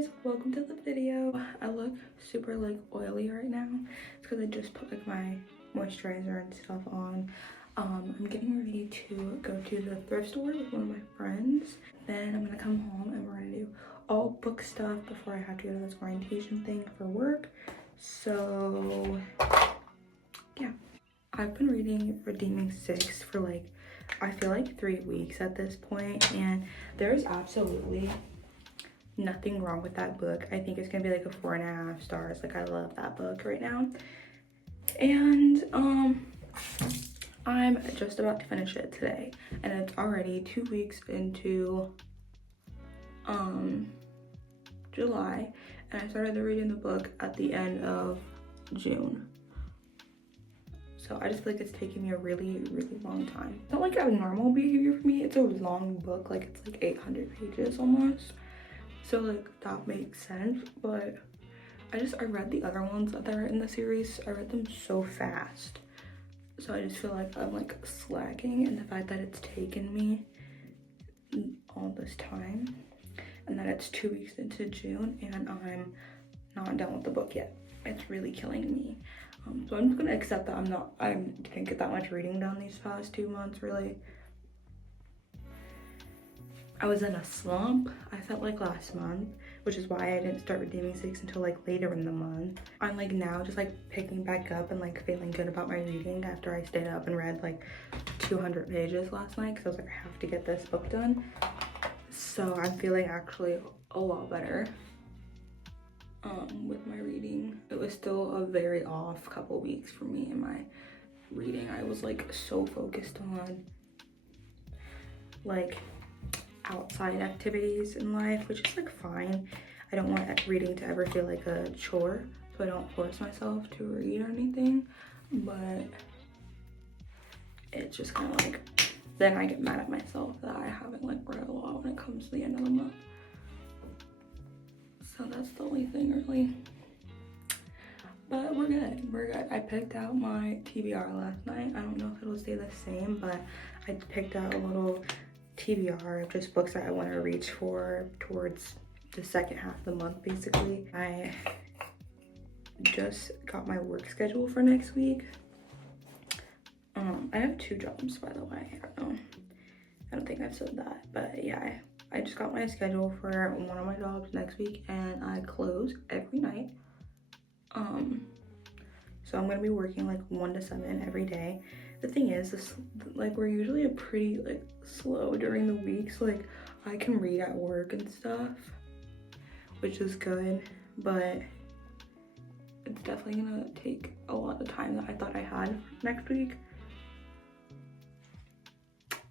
guys, welcome to the video. I look super like oily right now. It's because I just put like my moisturizer and stuff on. I'm getting ready to go to the thrift store with one of my friends. Then I'm gonna come home and we're gonna do all book stuff before I have to go to this orientation thing for work. So yeah, I've been reading Redeeming 6 for like, I feel like 3 weeks at this point, and there's absolutely nothing wrong with that book. I think it's gonna be like a 4.5 stars. Like, I love that book right now. And I'm just about to finish it today, and it's already 2 weeks into July, and I started reading the book at the end of June. So I just feel like it's taking me a really long time. It's not like a normal behavior for me. It's a long book, like it's like 800 pages almost. So like that makes sense, but I read the other ones that are in the series. I read them so fast. So I just feel like I'm like slacking, and the fact that it's taken me all this time and that it's 2 weeks into June and I'm not done with the book yet. It's really killing me. So I'm just gonna accept that I didn't get that much reading done these past 2 months, really. I was in a slump, I felt like, last month, which is why I didn't start Redeeming 6 until like later in the month. I'm like now just like picking back up and like feeling good about my reading after I stayed up and read like 200 pages last night, because I was like, I have to get this book done. So I'm feeling actually a lot better with my reading. It was still a very off couple weeks for me in my reading. I was like so focused on like outside activities in life, which is like fine. I don't want reading to ever feel like a chore, so I don't force myself to read or anything, but it's just kind of like, then I get mad at myself that I haven't like read a lot when it comes to the end of the month. So that's the only thing really, but we're good. I picked out my TBR last night. I don't know if it'll stay the same, but I picked out a little TBR of just books that I want to reach for towards the second half of the month, basically. I just got my work schedule for next week. I have 2 jobs, by the way. I don't think I've said that, but yeah, I just got my schedule for one of my jobs next week, and I close every night. So I'm gonna be working like 1 to 7 every day. The thing is, this, like, we're usually a pretty like slow during the week, so like I can read at work and stuff, which is good, but it's definitely gonna take a lot of time that I thought I had next week.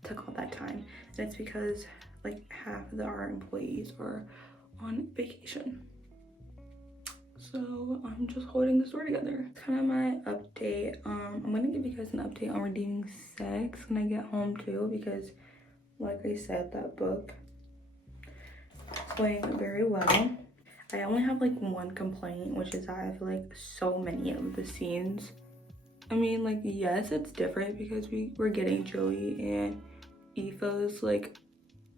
Took all that time, and it's because like half of our employees are on vacation. So I'm just holding the store together. It's kind of my update. I'm gonna give you guys an update on Redeeming 6 when I get home too, because like I said, that book is going very well. I only have like one complaint, which is that I feel like so many of the scenes, I mean, like, yes, it's different because we're getting Joey and Aoife's like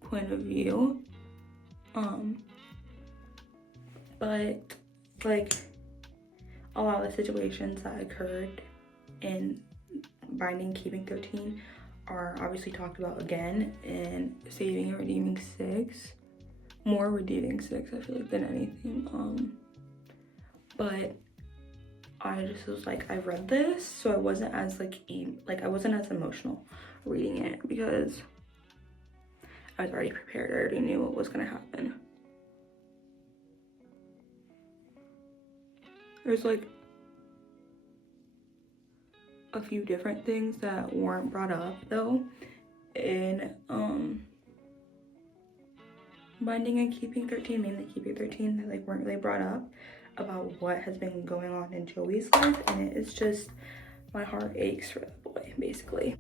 point of view, but like a lot of the situations that occurred in Binding Keeping 13 are obviously talked about again in Saving and Redeeming 6. More Redeeming 6, I feel like, than anything. But I just was like, I read this, so I wasn't as like I wasn't as emotional reading it because I was already prepared. I already knew what was gonna happen. There's like a few different things that weren't brought up though in Binding and Keeping 13, mainly Keeping 13, that like weren't really brought up about what has been going on in Joey's life, and it's just, my heart aches for that boy, basically.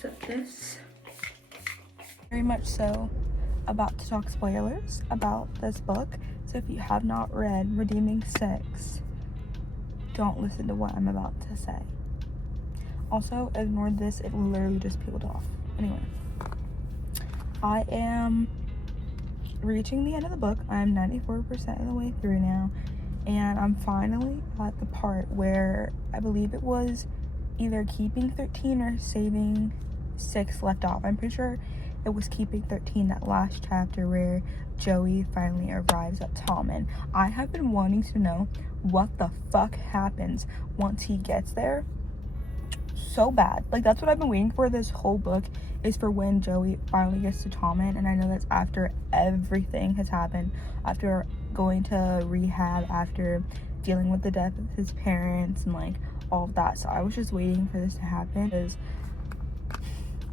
So this, very much so, about to talk spoilers about this book. So if you have not read Redeeming 6, don't listen to what I'm about to say. Also, ignore this, it literally just peeled off. Anyway, I am reaching the end of the book. I'm 94% of the way through now, and I'm finally at the part where I believe it was either keeping 13 or saving 6 left off. I'm pretty sure it was keeping 13, that last chapter where Joey finally arrives at Tommen. I have been wanting to know what the fuck happens once he gets there so bad. Like, that's what I've been waiting for this whole book, is for when Joey finally gets to Tommen. And I know that's after everything has happened, after going to rehab, after dealing with the death of his parents and like all of that. So I was just waiting for this to happen, because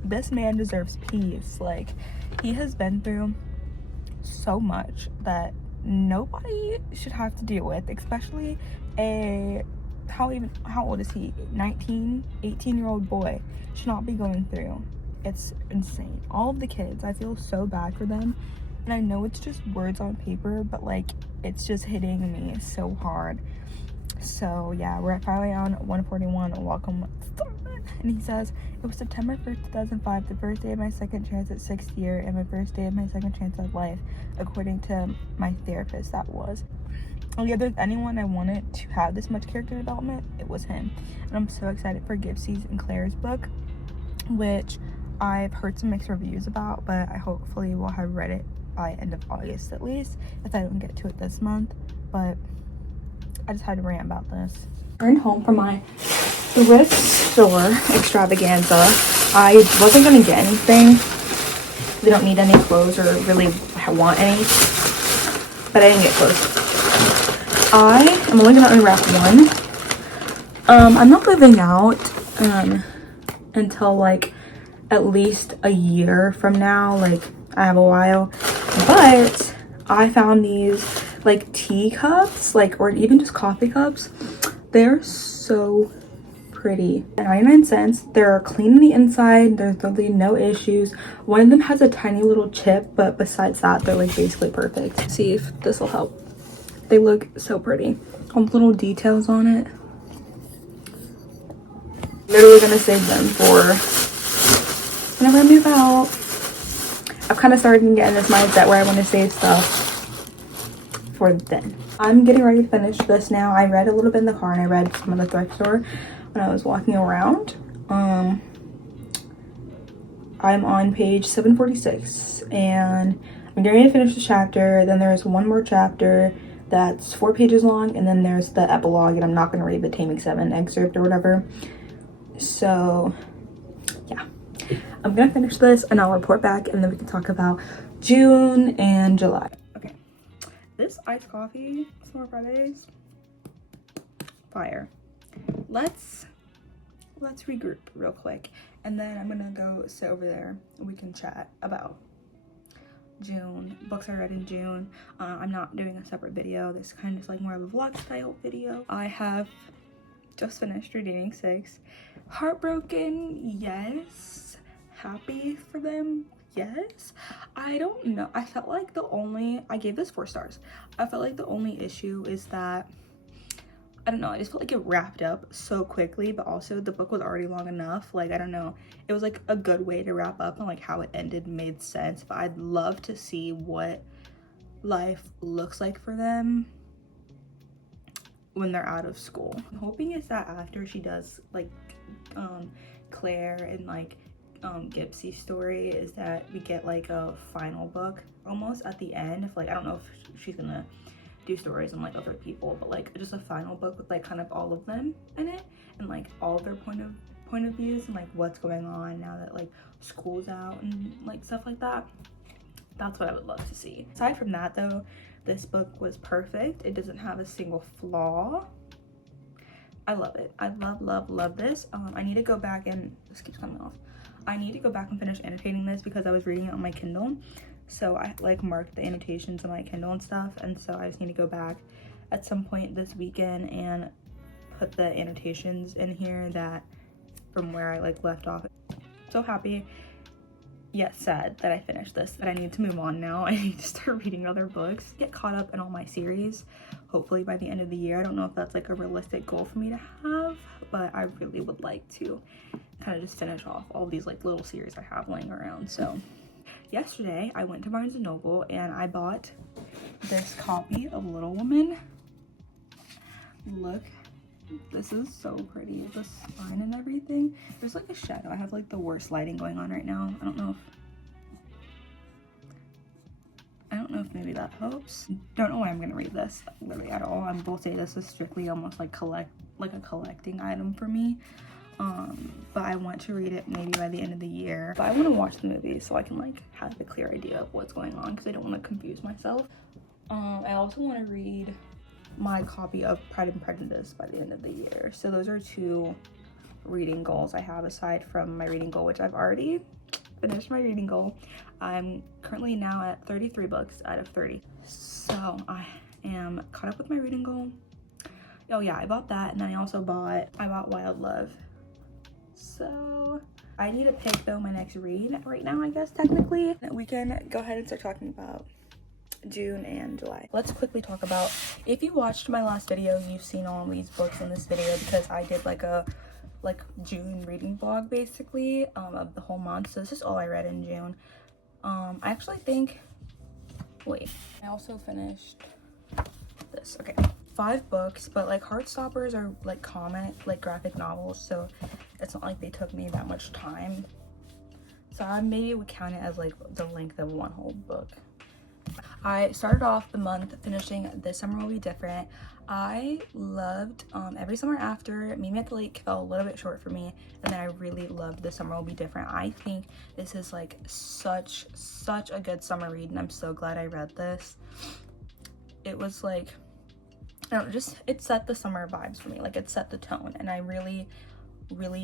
this man deserves peace. Like, he has been through so much that nobody should have to deal with, especially a how old is he? 18-year-old boy should not be going through. It's insane. All of the kids, I feel so bad for them, and I know it's just words on paper, but like, it's just hitting me so hard. So yeah, we're finally on 141. Welcome. And he says, it was September 1st, 2005, the first day of my second chance at 6th year and my first day of my second chance at life, according to my therapist. That was. And if there's anyone I wanted to have this much character development, it was him. And I'm so excited for Gipsy's and Claire's book, which I've heard some mixed reviews about, but I hopefully will have read it by end of August at least, if I don't get to it this month. But I just had to rant about this. Returned home from my thrift store extravaganza. I wasn't gonna get anything. They don't need any clothes or really want any, but I didn't get clothes. I am only gonna unwrap one. I'm not moving out until like at least a year from now. Like, I have a while, but I found these like teacups, like, or even just coffee cups. They're so pretty. 99 cents. They're clean on the inside. There's literally no issues. One of them has a tiny little chip, but besides that, they're like basically perfect. See if this will help. They look so pretty. All the little details on it. Literally gonna save them for whenever I move out. I've kind of started to get in this mindset where I want to save stuff for then. I'm getting ready to finish this now. I read a little bit in the car, and I read some of the thrift store when I was walking around. I'm on page 746, and I'm getting ready to finish the chapter. Then there's one more chapter that's 4 pages long, and then there's the epilogue, and I'm not going to read the Taming 7 excerpt or whatever. So yeah, I'm gonna finish this and I'll report back, and then we can talk about June and July. Okay, this iced coffee, Summer Fridays, fire. Let's regroup real quick, and then I'm gonna go sit over there and we can chat about June, books I read in June. I'm not doing a separate video. This kind of is like more of a vlog style video. I have just finished Redeeming 6. Heartbroken, yes. Happy for them, yes. I don't know. I felt like I gave this 4 stars. I felt like the only issue is that, I don't know, I just felt like it wrapped up so quickly, but also the book was already long enough. Like, I don't know, it was like a good way to wrap up, and like how it ended made sense. But I'd love to see what life looks like for them when they're out of school. I'm hoping it's that after she does like Claire and like Gipsy's story, is that we get like a final book almost at the end. If like, I don't know if she's gonna do stories on like other people, but like just a final book with like kind of all of them in it, and like all of their point of views, and like what's going on now that like school's out and like stuff like that. That's what I would love to see. Aside from that though, this book was perfect. It doesn't have a single flaw. I love it. I love this. I need to go back and, this keeps coming off. I need to go back and finish annotating this because I was reading it on my Kindle. So I like marked the annotations on my Kindle and stuff. And so I just need to go back at some point this weekend and put the annotations in here that from where I like left off. So happy. yet sad that I finished this, that I need to move on now. I need to start reading other books, get caught up in all my series, hopefully by the end of the year. I don't know if that's like a realistic goal for me to have, but I really would like to kind of just finish off all these like little series I have laying around. So yesterday I went to Barnes & Noble and I bought this copy of Little Women. Look, this is so pretty, the spine and everything. There's like a shadow. I have like the worst lighting going on right now. I don't know if maybe that helps. Don't know why I'm gonna read this literally at all. I will say this is strictly almost like a collecting item for me. But I want to read it maybe by the end of the year. But I want to watch the movie so I can like have a clear idea of what's going on, because I don't want to confuse myself. I also want to read my copy of Pride and Prejudice by the end of the year. So those are 2 reading goals I have aside from my reading goal, which I've already finished my reading goal. I'm currently now at 33 books out of 30. So I am caught up with my reading goal. Oh yeah, I bought that, and then I bought Wild Love. So I need to pick though my next read right now, I guess technically. We can go ahead and start talking about June and July. Let's quickly talk about, if you watched my last video, you've seen all these books in this video because I did like a June reading vlog basically of the whole month. So this is all I read in June. I actually think, wait, I also finished this. Okay, 5 books, but like Heartstoppers are like like graphic novels, so it's not like they took me that much time. So I maybe would count it as like the length of one whole book. I started off the month finishing This Summer Will Be Different. I loved Every Summer After. Mimi at the Lake fell a little bit short for me, and then I really loved This Summer Will Be Different. I think this is like such a good summer read, and I'm so glad I read this. It was like, I don't know, just it set the summer vibes for me. Like it set the tone, and I really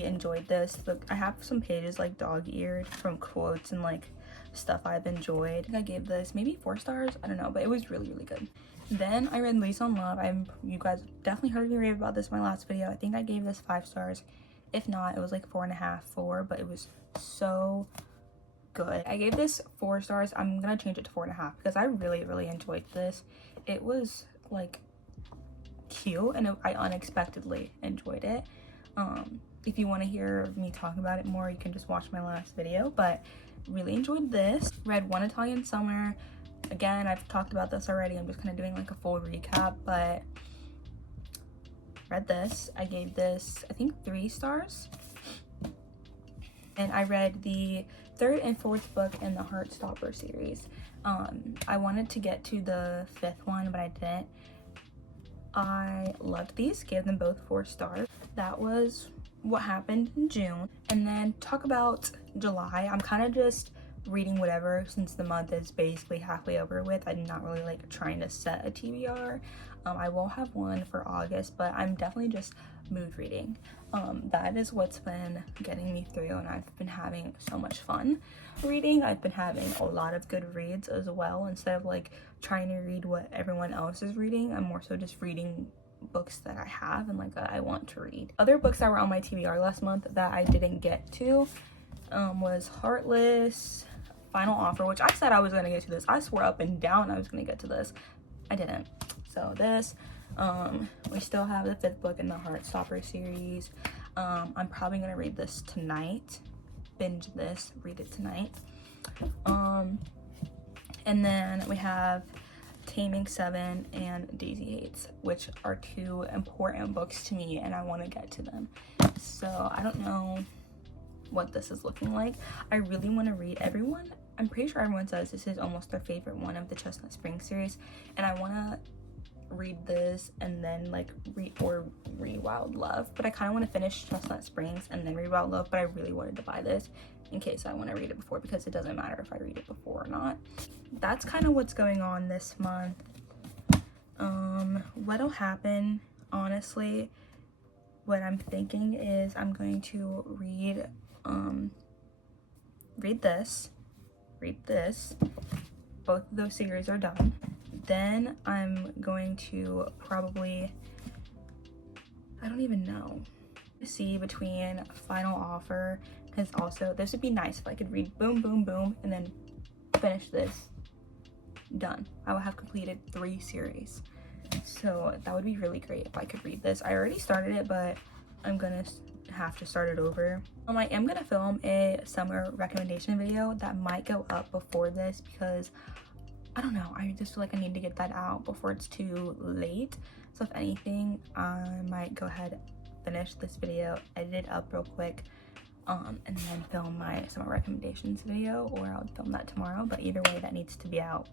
enjoyed this. I have some pages like dog-eared from quotes and like stuff I've enjoyed. I think I gave this maybe 4 stars. I don't know, but it was really good. Then I read Lease on Love. You guys definitely heard me rave about this in my last video. I think I gave this 5 stars. If not, it was like 4.5, 4, but it was so good. I gave this 4 stars. I'm gonna change it to 4.5 because I really enjoyed this. It was like cute, and I unexpectedly enjoyed it. If you want to hear me talk about it more, you can just watch my last video, but really enjoyed this. Read One Italian Summer. Again, I've talked about this already. I'm just kind of doing like a full recap, but read this. I gave this, I think, 3 stars. And I read the 3rd and 4th book in the Heartstopper series. I wanted to get to the 5th one, but I didn't. I loved these, gave them both 4 stars. That was what happened in June. And then talk about July. I'm kind of just reading whatever since the month is basically halfway over with. I'm not really like trying to set a TBR. I will have one for August, but I'm definitely just mood reading. That is what's been getting me through, and I've been having so much fun reading. I've been having a lot of good reads as well. Instead of like trying to read what everyone else is reading, I'm more so just reading books that I have and like that I want to read. Other books that were on my TBR last month that I didn't get to was Heartless, Final Offer, which I said I was gonna get to this. I swore up and down I was gonna get to this. I didn't. So this, we still have the 5th book in the Heartstopper series. I'm probably gonna read this tonight, binge this, read it tonight. And then we have Taming 7 and Daisy Hates, which are 2 important books to me, and I want to get to them. So I don't know what this is looking like. I really want to read everyone. I'm pretty sure everyone says this is almost their favorite one of the Chestnut Springs series, and I want to read this and then like read Wild Love, but I kind of want to finish Chestnut Springs and then read Wild Love. But I really wanted to buy this in case I want to read it before, because it doesn't matter if I read it before or not. That's kind of what's going on this month. What'll happen, honestly, what I'm thinking is I'm going to read this. Both of those series are done. Then I'm going to probably, I don't even know, see between Final Offer, Because also, this would be nice if I could read boom, boom, boom, and then finish this. Done. I would have completed 3 series. So that would be really great if I could read this. I already started it, but I'm gonna have to start it over. I am gonna film a summer recommendation video that might go up before this because I don't know, I just feel like I need to get that out before it's too late. So if anything, I might go ahead, finish this video, edit it up real quick, and then film my summer recommendations video, or I'll film that tomorrow. But either way, that needs to be out.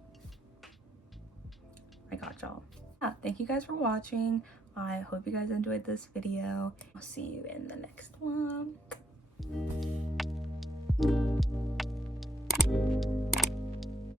I got y'all. Yeah, thank you guys for watching. I hope you guys enjoyed this video. I'll see you in the next one.